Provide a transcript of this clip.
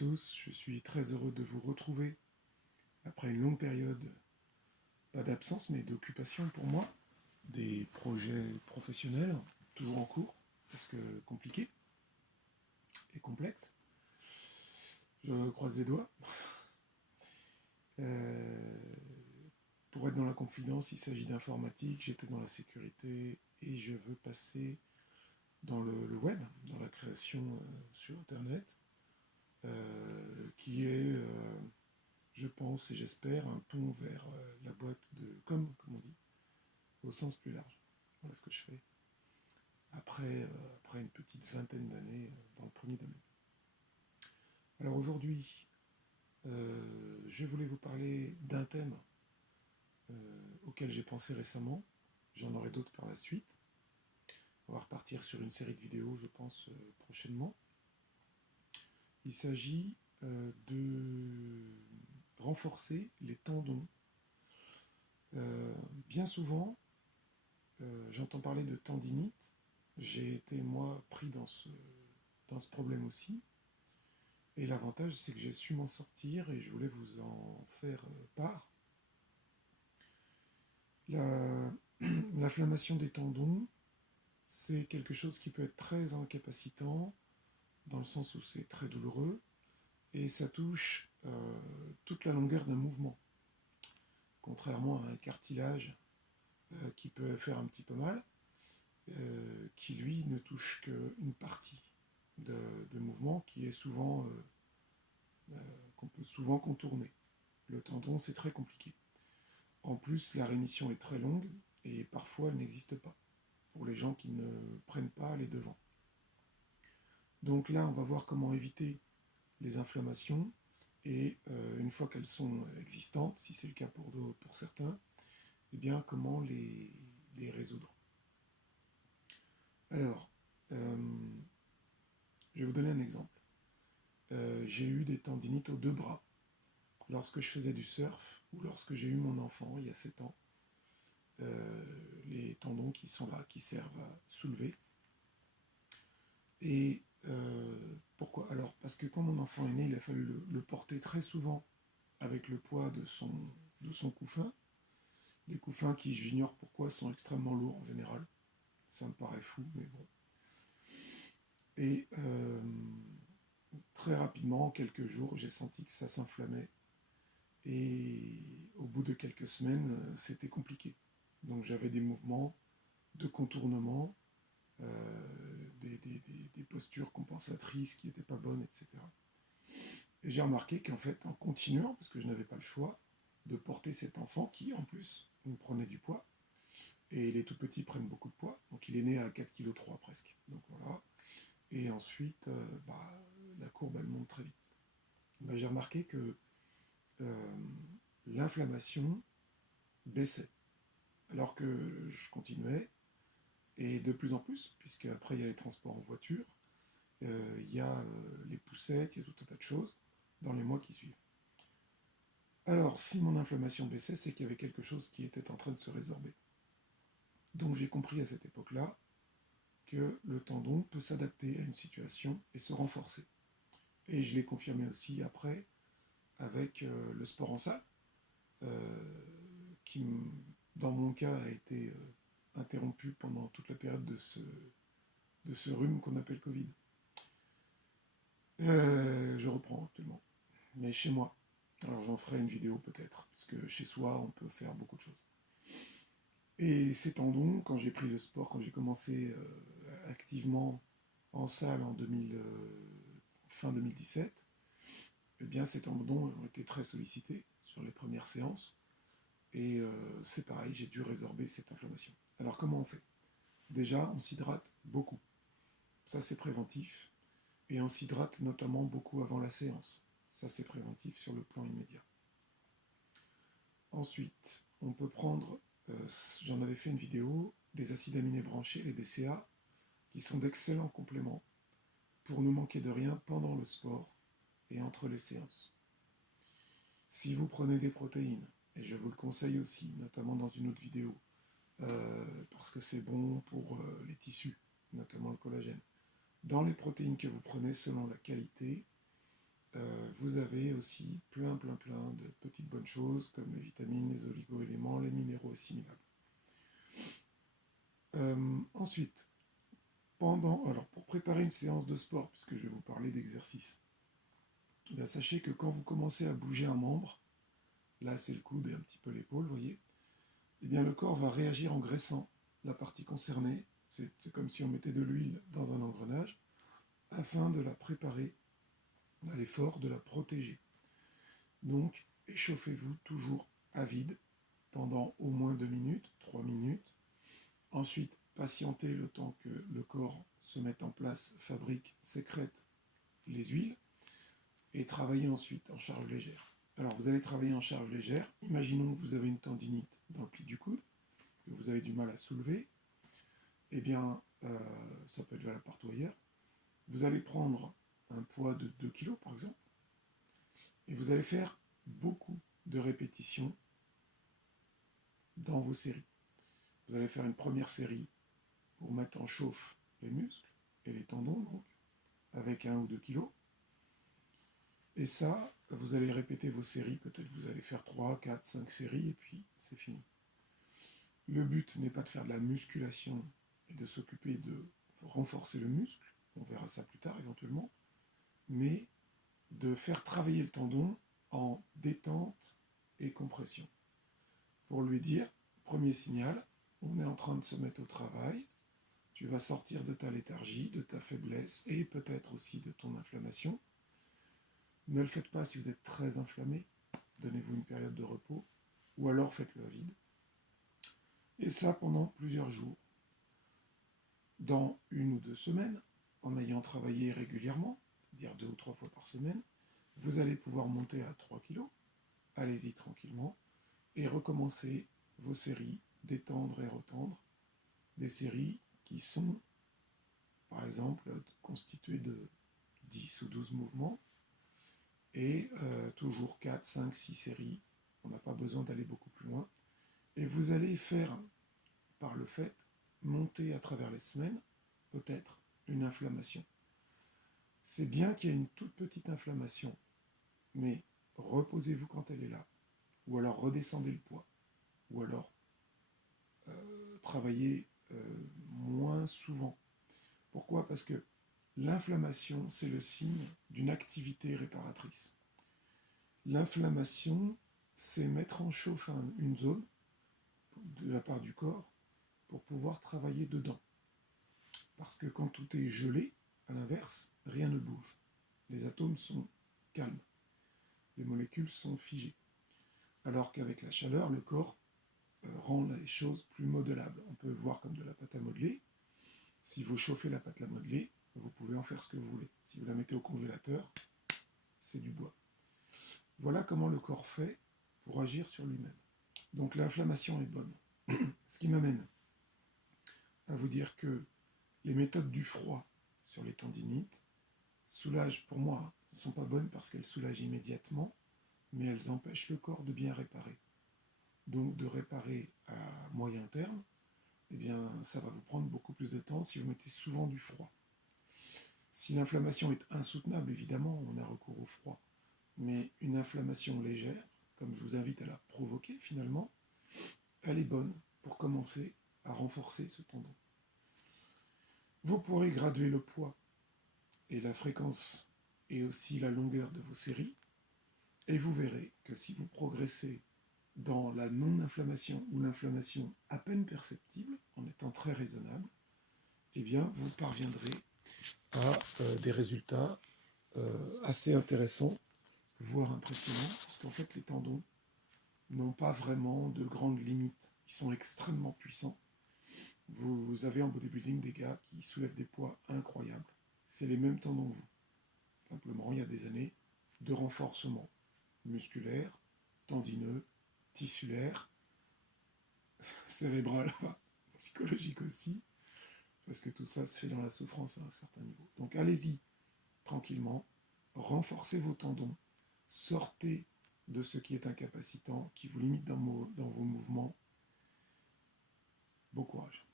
tous, je suis très heureux de vous retrouver après une longue période, pas d'absence mais d'occupation pour moi, des projets professionnels toujours en cours, parce que compliqués et complexes. Je croise les doigts. Pour être dans la confidence, il s'agit d'informatique, j'étais dans la sécurité et je veux passer dans le web, dans la création sur Internet, qui est, je pense et j'espère, un pont vers la boîte de com, comme on dit, au sens plus large. Voilà ce que je fais après une petite vingtaine d'années dans le premier domaine. Alors aujourd'hui, je voulais vous parler d'un thème auquel j'ai pensé récemment. J'en aurai d'autres par la suite. On va repartir sur une série de vidéos, je pense, prochainement. Il s'agit de renforcer les tendons. Bien souvent, j'entends parler de tendinite. J'ai été, moi, pris dans ce problème aussi. Et l'avantage, c'est que j'ai su m'en sortir et je voulais vous en faire part. L'inflammation des tendons, c'est quelque chose qui peut être très incapacitant, dans le sens où c'est très douloureux, et ça touche toute la longueur d'un mouvement. Contrairement à un cartilage qui peut faire un petit peu mal, qui lui ne touche qu'une partie de mouvement qui est souvent qu'on peut souvent contourner. Le tendon, c'est très compliqué. En plus, la rémission est très longue et parfois elle n'existe pas pour les gens qui ne prennent pas les devants. Donc là, on va voir comment éviter les inflammations et une fois qu'elles sont existantes, si c'est le cas pour certains, eh bien comment les résoudre. Alors, je vais vous donner un exemple. J'ai eu des tendinites aux deux bras lorsque je faisais du surf ou lorsque j'ai eu mon enfant il y a 7 ans. Les tendons qui sont là, qui servent à soulever. Et pourquoi ? Alors, parce que quand mon enfant est né, il a fallu le porter très souvent avec le poids de son couffin. Les couffins qui, j'ignore pourquoi, sont extrêmement lourds en général. Ça me paraît fou, mais bon. Et très rapidement, en quelques jours, j'ai senti que ça s'inflammait. Et au bout de quelques semaines, c'était compliqué. Donc j'avais des mouvements de contournement, des postures compensatrices qui n'étaient pas bonnes, etc. Et j'ai remarqué qu'en fait, en continuant, parce que je n'avais pas le choix, de porter cet enfant qui, en plus, me prenait du poids, et les tout petits prennent beaucoup de poids, donc il est né à 4,3 kg presque. Donc voilà. Et ensuite, la courbe, elle monte très vite. J'ai remarqué que l'inflammation baissait, alors que je continuais, et de plus en plus, puisque après il y a les transports en voiture, il y a les poussettes, il y a tout un tas de choses dans les mois qui suivent. Alors, si mon inflammation baissait, c'est qu'il y avait quelque chose qui était en train de se résorber. Donc j'ai compris à cette époque-là que le tendon peut s'adapter à une situation et se renforcer. Et je l'ai confirmé aussi après avec le sport en salle, qui, dans mon cas, a été interrompu pendant toute la période de ce rhume qu'on appelle Covid. Je reprends actuellement, mais chez moi. Alors j'en ferai une vidéo peut-être, parce que chez soi, on peut faire beaucoup de choses. Et ces tendons, quand j'ai pris le sport, quand j'ai commencé activement en salle en fin 2017, eh bien ces tendons ont été très sollicités sur les premières séances. Et c'est pareil, j'ai dû résorber cette inflammation. Alors comment on fait ? Déjà, on s'hydrate beaucoup. Ça, c'est préventif. Et on s'hydrate notamment beaucoup avant la séance. Ça, c'est préventif sur le plan immédiat. Ensuite, on peut prendre, j'en avais fait une vidéo, des acides aminés branchés, les BCA, qui sont d'excellents compléments pour ne manquer de rien pendant le sport et entre les séances. Si vous prenez des protéines, et je vous le conseille aussi, notamment dans une autre vidéo, parce que c'est bon pour les tissus, notamment le collagène. Dans les protéines que vous prenez, selon la qualité, vous avez aussi plein de petites bonnes choses comme les vitamines, les oligo-éléments, les minéraux assimilables. Ensuite, alors pour préparer une séance de sport, puisque je vais vous parler d'exercice, sachez que quand vous commencez à bouger un membre, là c'est le coude et un petit peu l'épaule, vous voyez, eh bien le corps va réagir en graissant la partie concernée, c'est comme si on mettait de l'huile dans un engrenage, afin de la préparer à l'effort, de la protéger. Donc, échauffez-vous toujours à vide pendant au moins 2 minutes, 3 minutes. Ensuite, patientez le temps que le corps se mette en place, fabrique, sécrète les huiles, et travaillez ensuite en charge légère. Alors, vous allez travailler en charge légère. Imaginons que vous avez une tendinite dans le pli du coude, que vous avez du mal à soulever. Eh bien, ça peut être valable partout ailleurs. Vous allez prendre un poids de 2 kg, par exemple, et vous allez faire beaucoup de répétitions dans vos séries. Vous allez faire une première série pour mettre en chauffe les muscles et les tendons, donc, avec 1 ou 2 kg. Et ça, vous allez répéter vos séries, peut-être vous allez faire 3, 4, 5 séries, et puis c'est fini. Le but n'est pas de faire de la musculation et de s'occuper de renforcer le muscle, on verra ça plus tard éventuellement, mais de faire travailler le tendon en détente et compression. Pour lui dire, premier signal, on est en train de se mettre au travail, tu vas sortir de ta léthargie, de ta faiblesse et peut-être aussi de ton inflammation. Ne le faites pas si vous êtes très inflammé, donnez-vous une période de repos, ou alors faites-le à vide. Et ça pendant plusieurs jours. Dans 1 ou 2 semaines, en ayant travaillé régulièrement, c'est-à-dire 2 ou 3 fois par semaine, vous allez pouvoir monter à 3 kg, allez-y tranquillement, et recommencer vos séries, détendre et retendre, des séries qui sont, par exemple, constituées de 10 ou 12 mouvements, et toujours 4, 5, 6 séries, on n'a pas besoin d'aller beaucoup plus loin, et vous allez faire, par le fait, monter à travers les semaines, peut-être, une inflammation. C'est bien qu'il y ait une toute petite inflammation, mais reposez-vous quand elle est là, ou alors redescendez le poids, ou alors travaillez moins souvent. Pourquoi ? Parce que l'inflammation, c'est le signe d'une activité réparatrice. L'inflammation, c'est mettre en chauffe une zone de la part du corps pour pouvoir travailler dedans. Parce que quand tout est gelé, à l'inverse, rien ne bouge. Les atomes sont calmes. Les molécules sont figées. Alors qu'avec la chaleur, le corps rend les choses plus modélables. On peut le voir comme de la pâte à modeler. Si vous chauffez la pâte à modeler, vous pouvez en faire ce que vous voulez. Si vous la mettez au congélateur, c'est du bois. Voilà comment le corps fait pour agir sur lui-même. Donc l'inflammation est bonne. Ce qui m'amène à vous dire que les méthodes du froid sur les tendinites soulagent, pour moi, ne sont pas bonnes parce qu'elles soulagent immédiatement, mais elles empêchent le corps de bien réparer. Donc de réparer à moyen terme, eh bien, ça va vous prendre beaucoup plus de temps si vous mettez souvent du froid. Si l'inflammation est insoutenable, évidemment, on a recours au froid. Mais une inflammation légère, comme je vous invite à la provoquer finalement, elle est bonne pour commencer à renforcer ce tendon. Vous pourrez graduer le poids et la fréquence et aussi la longueur de vos séries, et vous verrez que si vous progressez dans la non-inflammation ou l'inflammation à peine perceptible, en étant très raisonnable, eh bien vous parviendrez à des résultats assez intéressants, voire impressionnants, parce qu'en fait les tendons n'ont pas vraiment de grandes limites, ils sont extrêmement puissants. Vous avez en bodybuilding des gars qui soulèvent des poids incroyables, c'est les mêmes tendons que vous. Simplement, il y a des années de renforcement musculaire, tendineux, tissulaire, cérébral, psychologique aussi, parce que tout ça se fait dans la souffrance à un certain niveau. Donc allez-y tranquillement, renforcez vos tendons, sortez de ce qui est incapacitant, qui vous limite dans vos mouvements. Bon courage.